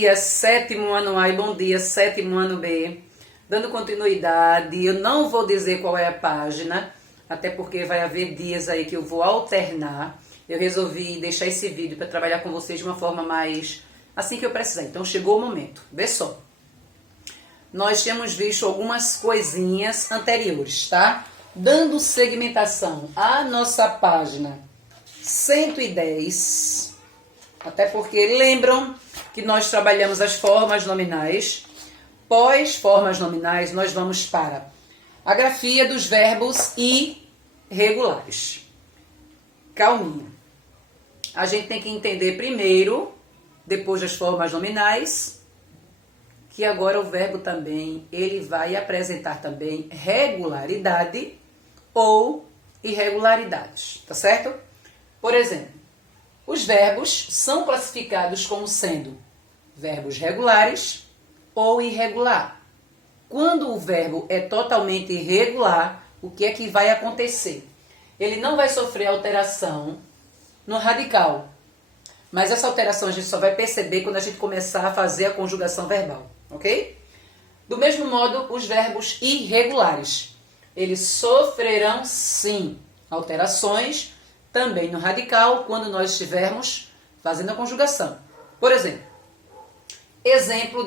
dia, sétimo ano A e bom dia, sétimo ano B. Dando continuidade, eu não vou dizer qual é a página, até porque vai haver dias aí que eu vou alternar. Eu resolvi deixar esse vídeo para trabalhar com vocês de uma forma mais assim que eu precisar. Então chegou o momento. Vê só. Nós tínhamos visto algumas coisinhas anteriores, tá? Dando segmentação à nossa página 110, até porque lembram que nós trabalhamos as formas nominais. Pós formas nominais, nós vamos para a grafia dos verbos irregulares. Calminha. A gente tem que entender primeiro, depois das formas nominais, que agora o verbo também, ele vai apresentar também regularidade ou irregularidades, tá certo? Por exemplo, os verbos são classificados como sendo verbos regulares ou irregular. Quando o verbo é totalmente irregular, o que é que vai acontecer? Ele não vai sofrer alteração no radical, mas essa alteração a gente só vai perceber quando a gente começar a fazer a conjugação verbal, ok? Do mesmo modo, os verbos irregulares, eles sofrerão sim alterações também no radical quando nós estivermos fazendo a conjugação. Por exemplo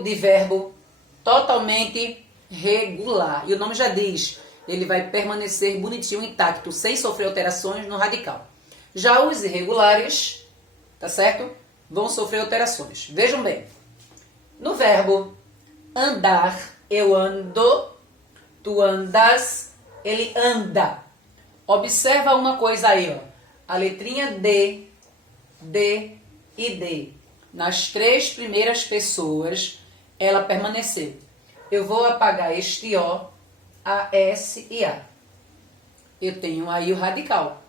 de verbo totalmente regular. E o nome já diz, ele vai permanecer bonitinho, intacto, sem sofrer alterações no radical. Já os irregulares, tá certo? Vão sofrer alterações. Vejam bem. No verbo andar, eu ando, tu andas, ele anda. Observa uma coisa aí, ó. A letrinha D e D. Nas três primeiras pessoas, ela permaneceu. Eu vou apagar este O, A, S e A. Eu tenho aí o radical,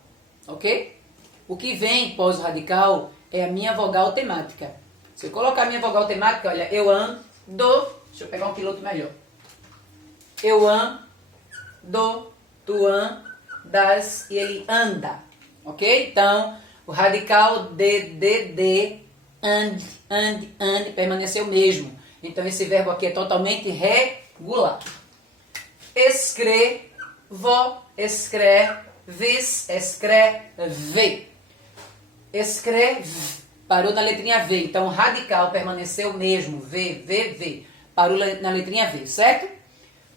ok? O que vem pós o radical é a minha vogal temática. Se eu colocar a minha vogal temática, olha, eu ando, deixa eu pegar um piloto melhor. Eu ando, tu andas e ele anda, ok? Então, o radical D, ande, permaneceu o mesmo. Então, esse verbo aqui é totalmente regular. Escrevo, escreves, escreve. Escreve, parou na letrinha V. Então, o radical permaneceu o mesmo. V. Parou na letrinha V, certo?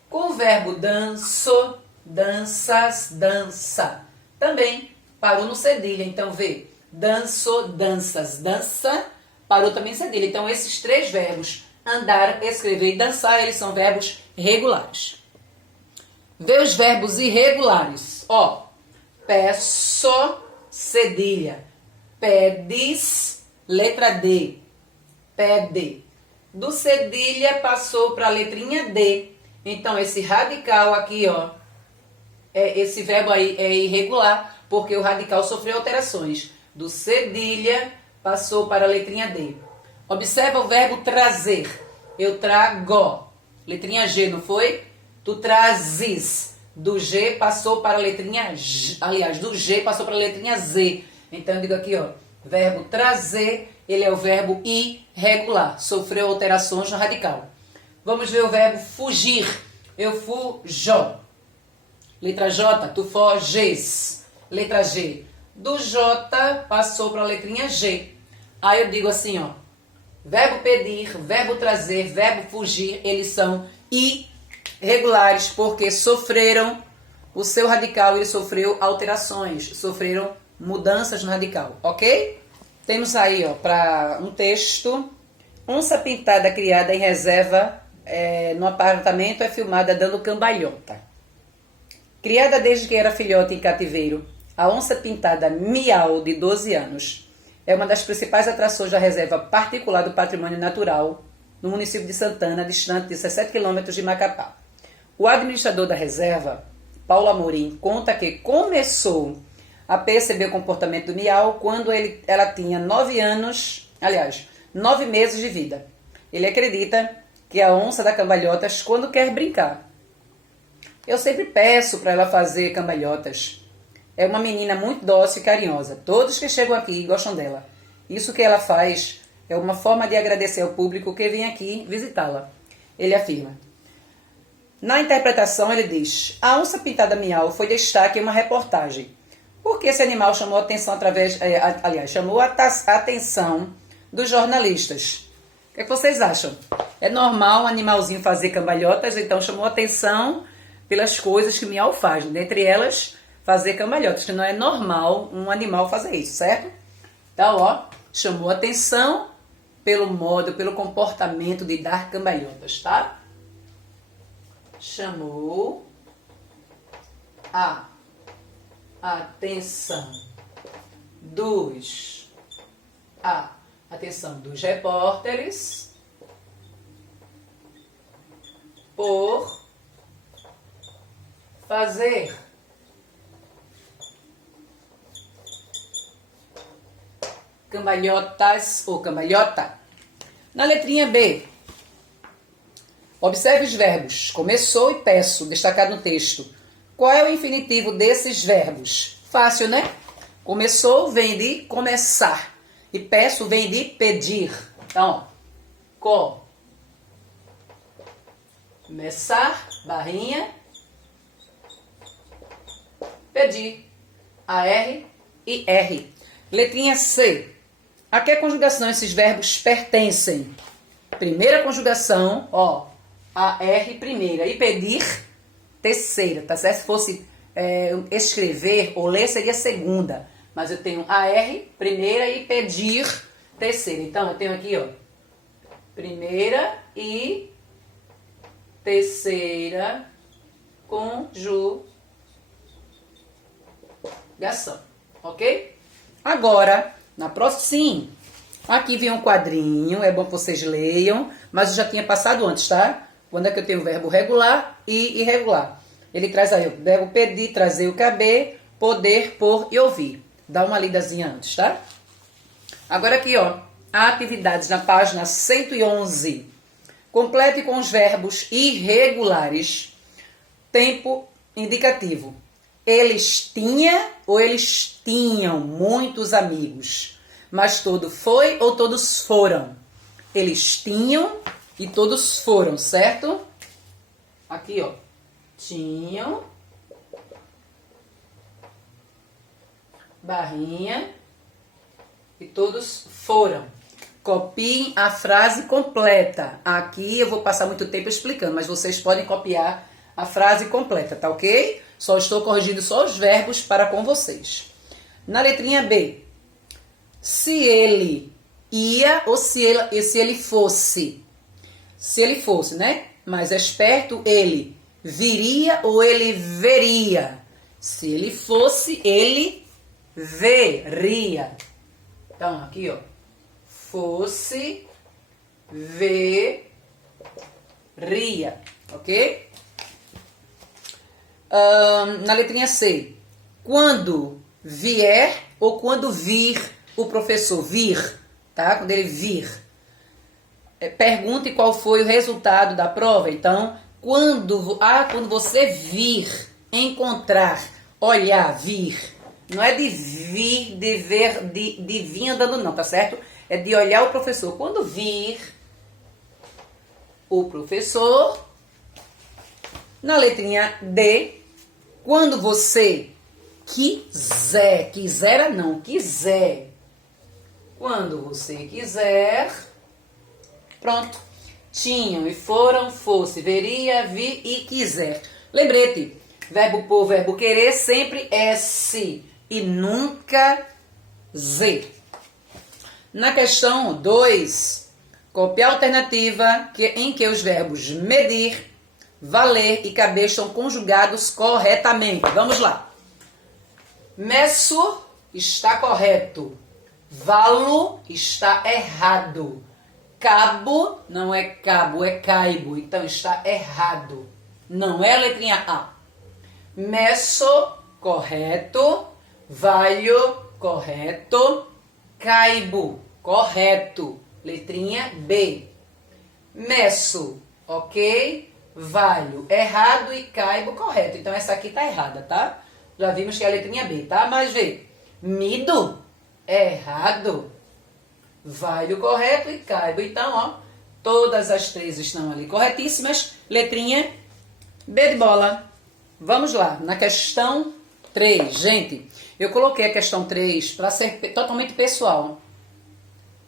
Com o verbo danço, danças, dança. Também parou no cedilha. Então, V. Danço, danças, dança. Parou também no cedilha. Então, esses três verbos, andar, escrever e dançar, eles são verbos regulares. Vê os verbos irregulares. Ó, peço, cedilha. Pedes, letra D. Pede. Do cedilha passou para a letrinha D. Então, esse radical aqui, ó, esse verbo aí é irregular, porque o radical sofreu alterações. Do cedilha passou para a letrinha D. Observa o verbo trazer. Eu trago. Letrinha G, não foi? Tu trazes. Do G passou para a letrinha G. Aliás, do G passou para a letrinha Z. Então, eu digo aqui, ó. Verbo trazer, ele é o verbo irregular. Sofreu alterações no radical. Vamos ver o verbo fugir. Eu fujo. Letra J, tu foges. Letra G. Do J passou para a letrinha G. Aí eu digo assim, ó. Verbo pedir, verbo trazer, verbo fugir, eles são irregulares porque sofreram o seu radical, ele sofreu alterações, sofreram mudanças no radical, ok? Temos aí, ó, para um texto. Onça pintada criada em reserva no apartamento é filmada dando cambalhota. Criada desde que era filhote em cativeiro, a onça pintada Miau, de 12 anos, é uma das principais atrações da reserva particular do patrimônio natural no município de Santana, distante de 17 quilômetros de Macapá. O administrador da reserva, Paulo Amorim, conta que começou a perceber o comportamento do Miau quando ela tinha 9 meses de vida. Ele acredita que a onça dá cambalhotas quando quer brincar. Eu sempre peço para ela fazer cambalhotas. É uma menina muito dócil e carinhosa. Todos que chegam aqui gostam dela. Isso que ela faz É uma forma de agradecer ao público que vem aqui visitá-la. Ele afirma. Na interpretação, ele diz: a onça pintada miau foi destaque em uma reportagem. Por que esse animal chamou a atenção chamou a atenção dos jornalistas? O que é que vocês acham? É normal um animalzinho fazer cambalhotas, então chamou a atenção pelas coisas que o miau faz. Dentre elas, fazer cambalhotas, que não é normal um animal fazer isso, certo? Então, ó, chamou a atenção pelo modo, pelo comportamento de dar cambalhotas, tá? Chamou a atenção dos repórteres por fazer cambalhotas ou cambalhota. Na letrinha B, observe os verbos começou e peço, destacado no texto. Qual é o infinitivo desses verbos? Fácil, né? Começou vem de começar e peço vem de pedir. Então, começar, barrinha, pedir, AR e R. Letrinha C. A que conjugação esses verbos pertencem? Primeira conjugação, ó, AR primeira e pedir terceira, tá certo? Se fosse escrever ou ler seria segunda, mas eu tenho AR primeira e pedir terceira. Então eu tenho aqui, ó, primeira e terceira conjugação, ok? Agora, na próxima, sim, aqui vem um quadrinho, é bom que vocês leiam, mas eu já tinha passado antes, tá? Quando é que eu tenho o verbo regular e irregular. Ele traz aí o verbo pedir, trazer o caber, poder, pôr e ouvir. Dá uma lidazinha antes, tá? Agora aqui, ó, atividades na página 111. Complete com os verbos irregulares. Tempo indicativo. Eles tinham muitos amigos, mas todo foi ou todos foram? Eles tinham e todos foram, certo? Aqui, ó. Tinham, barrinha, e todos foram. Copiem a frase completa. Aqui eu vou passar muito tempo explicando, mas vocês podem copiar a frase completa, tá ok? Só estou corrigindo só os verbos para com vocês. Na letrinha B, se ele ia ou se ele fosse. Se ele fosse, né? Mais esperto, ele viria ou ele veria. Se ele fosse, ele veria. Então, aqui, ó. Fosse, veria. Ok? Na letrinha C. Quando vier ou quando vir o professor. Vir, tá? Quando ele vir. Pergunte qual foi o resultado da prova. Então, quando você vir, encontrar, olhar, vir. Não é de vir, de ver, de vir andando não, tá certo? É de olhar o professor. Quando vir o professor, na letrinha D, quando você quiser, quiser. Quando você quiser, pronto. Tinham e foram, fosse, veria, vi e quiser. Lembrete, verbo por, verbo querer, sempre S e nunca Z. Na questão 2, copie a alternativa em que os verbos medir, valer e caber estão conjugados corretamente. Vamos lá. Meço está correto. Valo está errado. Cabo não é cabo, é caibo. Então está errado. Não é a letrinha A. Meço, correto. Valho, correto. Caibo, correto. Letrinha B. Meço, ok. Valho, errado e caibo, correto. Então essa aqui tá errada, tá? Já vimos que é a letrinha B, tá? Mas vê. Mido, errado. Vai do correto e caibo. Então, ó, todas as três estão ali corretíssimas. Letrinha B de bola. Vamos lá, na questão 3. Gente, eu coloquei a questão 3 para ser totalmente pessoal.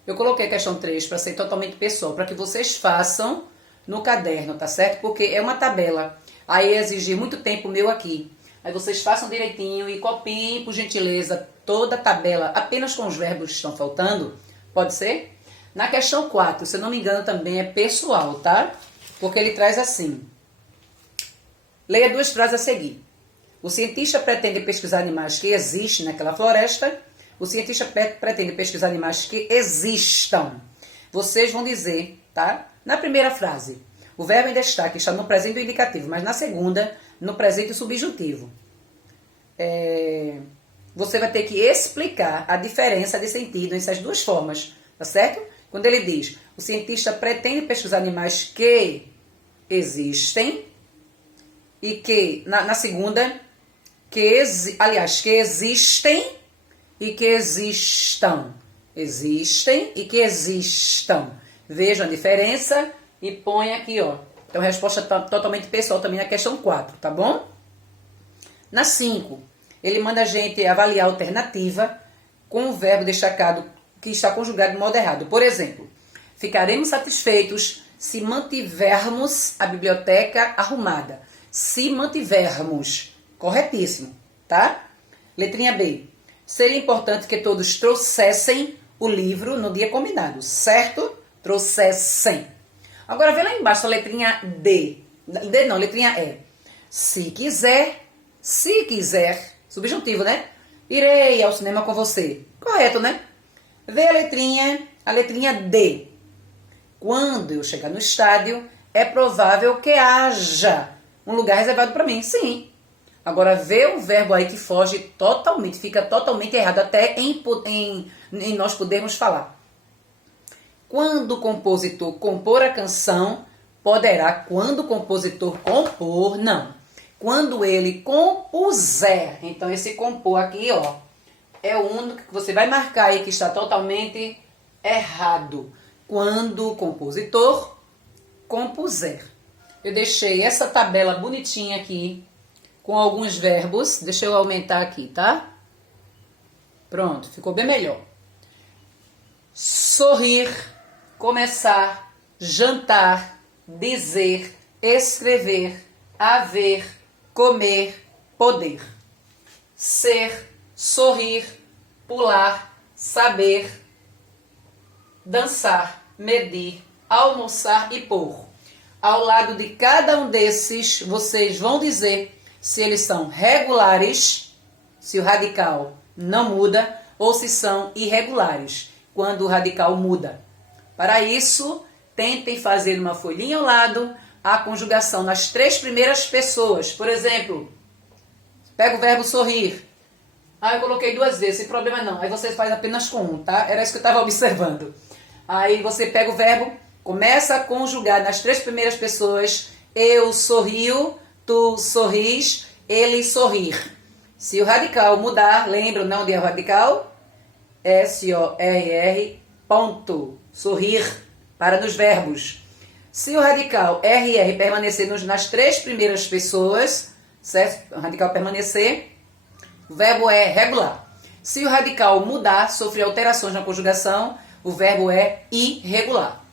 Eu coloquei a questão 3 para ser totalmente pessoal, para que vocês façam no caderno, tá certo? Porque é uma tabela. Aí exigir muito tempo meu aqui. Aí vocês façam direitinho e copiem, por gentileza, toda a tabela, apenas com os verbos que estão faltando. Pode ser? Na questão 4, se eu não me engano, também é pessoal, tá? Porque ele traz assim. Leia duas frases a seguir. O cientista pretende pesquisar animais que existem naquela floresta. O cientista pretende pesquisar animais que existam. Vocês vão dizer, tá? Na primeira frase, o verbo em destaque está no presente indicativo, mas na segunda, no presente subjuntivo. Você vai ter que explicar a diferença de sentido nessas duas formas, tá certo? Quando ele diz, o cientista pretende pesquisar animais que existem, e que, na segunda, que existem e que existam. Existem e que existam. Vejam a diferença e põe aqui, ó. Então, resposta totalmente pessoal também na questão 4, tá bom? Na 5, ele manda a gente avaliar a alternativa com o verbo destacado que está conjugado de modo errado. Por exemplo, ficaremos satisfeitos se mantivermos a biblioteca arrumada. Se mantivermos. Corretíssimo, tá? Letrinha B. Seria importante que todos trouxessem o livro no dia combinado, certo? Trouxessem. Agora, vê lá embaixo a letrinha D. D não, letrinha E. Se quiser, subjuntivo, né? Irei ao cinema com você. Correto, né? Vê a letrinha D. Quando eu chegar no estádio, é provável que haja um lugar reservado para mim. Sim. Agora, vê o verbo aí que foge totalmente, fica totalmente errado, até em nós podermos falar. Quando o compositor compor a canção, poderá, quando o compositor compor, não. Quando ele compuser, então esse compor aqui, ó, é o único que você vai marcar aí que está totalmente errado. Quando o compositor compuser. Eu deixei essa tabela bonitinha aqui, com alguns verbos. Deixa eu aumentar aqui, tá? Pronto, ficou bem melhor. Sorrir, começar, jantar, dizer, escrever, haver, comer, poder. Ser, sorrir, pular, saber, dançar, medir, almoçar e pôr. Ao lado de cada um desses, vocês vão dizer se eles são regulares, se o radical não muda, ou se são irregulares, quando o radical muda. Para isso, tentem fazer uma folhinha ao lado a conjugação nas 3 primeiras pessoas. Por exemplo, pega o verbo sorrir. Eu coloquei 2 vezes, sem problema não. Aí você faz apenas com 1, tá? Era isso que eu estava observando. Aí você pega o verbo, começa a conjugar nas 3 primeiras pessoas. Eu sorrio, tu sorris, ele sorrir. Se o radical mudar, lembra não onde é o radical? S-O-R-R, ponto. Sorrir, para nos verbos. Se o radical RR permanecer nas 3 primeiras pessoas, certo? O radical permanecer, o verbo é regular. Se o radical mudar, sofrer alterações na conjugação, o verbo é irregular.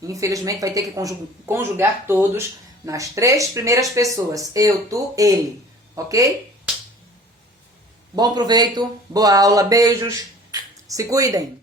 Infelizmente, vai ter que conjugar todos nas 3 primeiras pessoas. Eu, tu, ele. Ok? Bom proveito, boa aula, beijos. Se cuidem.